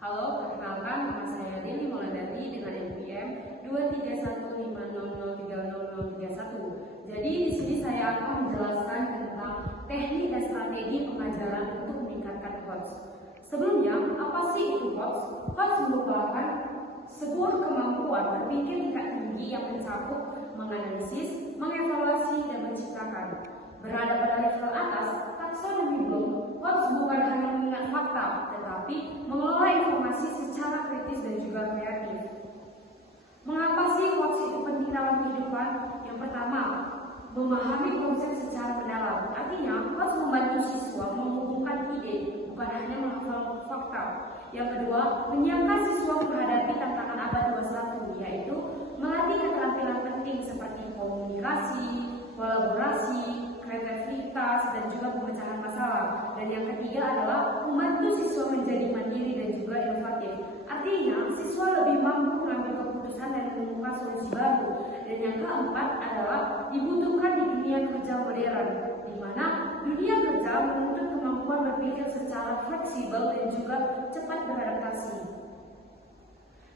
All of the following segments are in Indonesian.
Halo, perkenalkan nama saya Deli Mauladati dengan NPM 23150030031. Jadi di sini saya akan menjelaskan tentang teknik dan strategi pengajaran untuk meningkatkan HOTS. Sebelumnya, apa sih itu HOTS? HOTS merupakan sebuah kemampuan berpikir tingkat tinggi yang mencakup menganalisis, mengevaluasi, dan menciptakan. Berada pada level atas, taksonomi Bloom, HOTS bukan hanya mengingat fakta, tetapi mengelola informasi secara kritis dan juga kreatif. Mengapa sih HOTS itu penting dalam kehidupan? Yang pertama, memahami konsep secara mendalam. Artinya, HOTS membantu siswa menghubungkan ide, bukan hanya menghafal fakta. Yang kedua, menyiapkan siswa menghadapi tantangan abad 21, yaitu melatih keterampilan penting seperti komunikasi, kolaborasi, kreativitas, dan juga pemecahan masalah. Dan yang ketiga adalah membantu siswa menjadi mandiri dan juga inovatif. Artinya, siswa lebih mampu mengambil keputusan dan menemukan solusi baru. Dan yang keempat adalah dibutuhkan di dunia kerja modern, di mana dunia kerja menuntut kemampuan berpikir secara fleksibel dan juga cepat beradaptasi.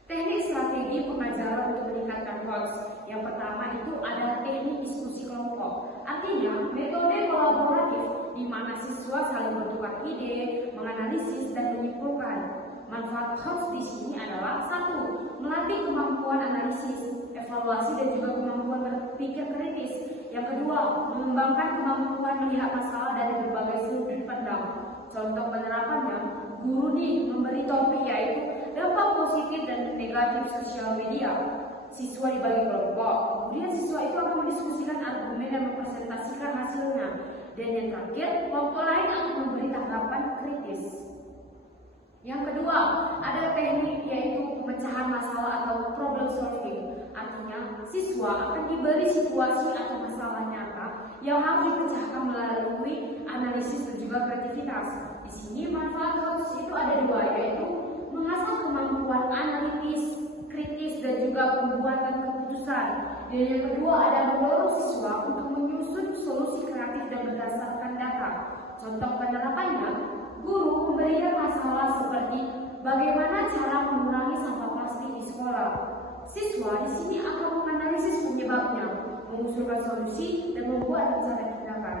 Teknik strategi pengajaran untuk meningkatkan HOTS. Yang pertama itu ada teknik diskusi kelompok. Artinya, metode kolaboratif di mana siswa saling bertukar ide, menganalisis, dan menyimpulkan. Manfaat HOTS di sini adalah 1. Melatih kemampuan analisis, evaluasi, dan juga kemampuan berpikir kritis. Yang kedua, mengembangkan kemampuan melihat masalah dari berbagai sudut pandang. Contoh penerapannya, guru memberi topik yaitu dampak positif dan negatif sosial media. Siswa dibagi kelompok, kemudian siswa itu akan mendiskusikan argumen dan mempresentasikan hasilnya. Dan yang terakhir, kelompok lain akan memberi tanggapan kritis. Yang kedua, ada teknik yaitu pemecahan masalah atau problem solving. Artinya, siswa akan diberi situasi atau masalah nyata yang harus dipecahkan melalui analisis dan juga kreativitas. Di sini manfaat HOTS itu ada dua, yaitu mengasah kemampuan analitis, kritis, dan juga pembuatan keputusan. Dan yang kedua ada mendorong siswa untuk menyusun solusi kreatif dan berdasarkan data. Contoh penerapannya, guru memberikan masalah seperti bagaimana cara mengurangi sampah plastik di sekolah. Siswa di sini akan menganalisis penyebabnya, mengusulkan solusi, dan membuat rencana tindakan.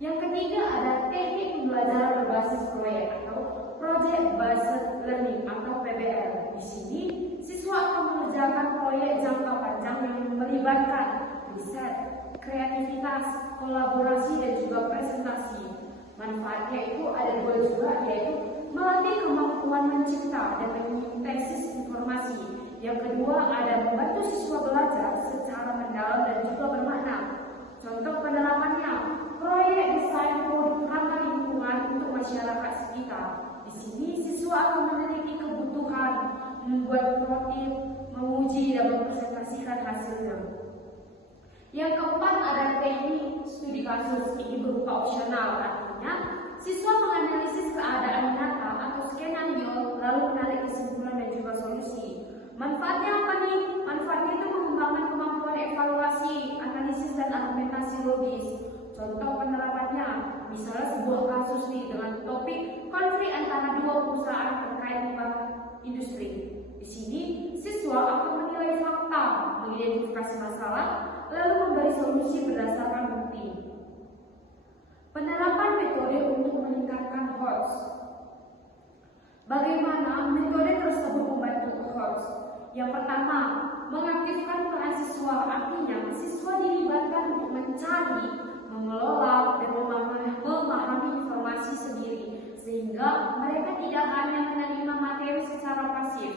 Yang ketiga ada teknik pembelajaran berbasis proyek atau Project Based Learning atau PBL. Di sini, siswa akan mengerjakan proyek jangka panjang yang melibatkan riset, kreativitas, kolaborasi, dan juga presentasi. Manfaatnya itu ada dua juga, yaitu melatih kemampuan mencipta dan menyintesis informasi. Yang kedua ada membantu siswa belajar secara mendalam dan juga bermakna. Contoh penerapannya, proyek desain produk ramah lingkungan untuk masyarakat sekitar. Di sini siswa akan meneliti kebutuhan, membuat prototip, menguji, dan mempresentasikan hasilnya. Yang keempat ada teknik studi kasus. Ini berupa opsional, artinya siswa menganalisis keadaan nyata atau skenario lalu menarik kesimpulan dan juga solusi. Manfaatnya apa nih? Manfaatnya itu mengembangkan kemampuan evaluasi, analisis, dan argumentasi logis. Contoh penerapannya, misalnya sebuah kasus nih dengan topik konflik antara dua perusahaan terkait limbah industri. Di sini, siswa akan menilai fakta, mengidentifikasi masalah, lalu memberi solusi berdasarkan bukti. Penerapan metode untuk meningkatkan HOTS. Bagaimana metode tersebut membantu HOTS? Yang pertama, mengaktifkan peran siswa, artinya siswa dilibatkan untuk mencari, mengelola, dan memahami informasi sendiri, sehingga mereka tidak hanya menerima materi secara pasif.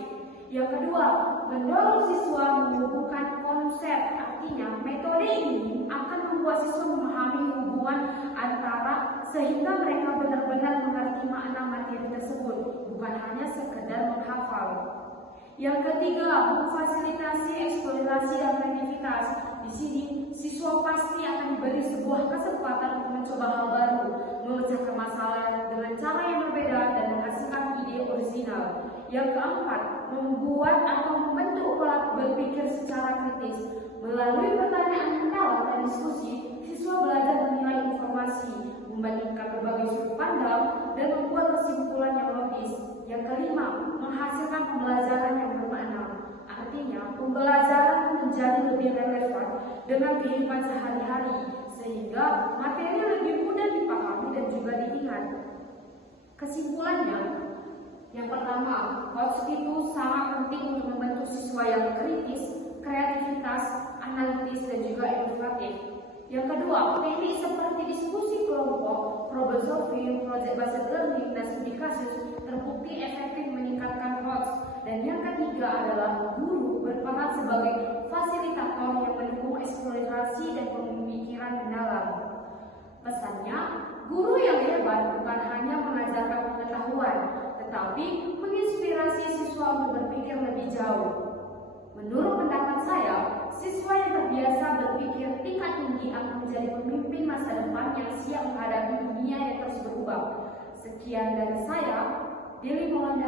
Yang kedua, mendorong siswa menghubungkan konsep, artinya metode ini akan membuat siswa memahami hubungan antara sehingga mereka benar-benar mengerti makna materi tersebut, bukan hanya sekedar menghafal. Yang ketiga, memfasilitasi eksplorasi dan kreativitas. Di sini, siswa pasti akan diberi sebuah kesempatan untuk mencoba hal baru, memecahkan masalah dengan cara yang berbeda, dan menghasilkan ide original. Yang keempat, membuat atau membentuk pola berpikir secara kritis. Melalui pertanyaan mendalam dan diskusi, siswa belajar menilai informasi, membandingkan berbagai sudut pandang, dan membuat kesimpulan yang logis. Yang kelima, dengan kehidupan sehari-hari, sehingga materi lebih mudah dipahami dan juga diingat. Kesimpulannya, yang pertama, quotes itu sangat penting untuk membentuk siswa yang kritis, kreativitas, analitis, dan juga inovatif. Yang kedua, teknik seperti diskusi kelompok, problem solving, project based learning, dan studi kasus terbukti efektif meningkatkan quotes. Dan yang ketiga adalah guru berperan sebagai fasilitator yang mendukung eksplorasi dan pemikiran mendalam. Pesannya, guru yang hebat bukan hanya mengajarkan pengetahuan, tetapi menginspirasi siswa untuk berpikir lebih jauh. Menurut pendapat saya, siswa yang terbiasa berpikir tingkat tinggi akan menjadi pemimpin masa depan yang siap menghadapi dunia yang terus berubah. Sekian dari saya, Dewi Maulana.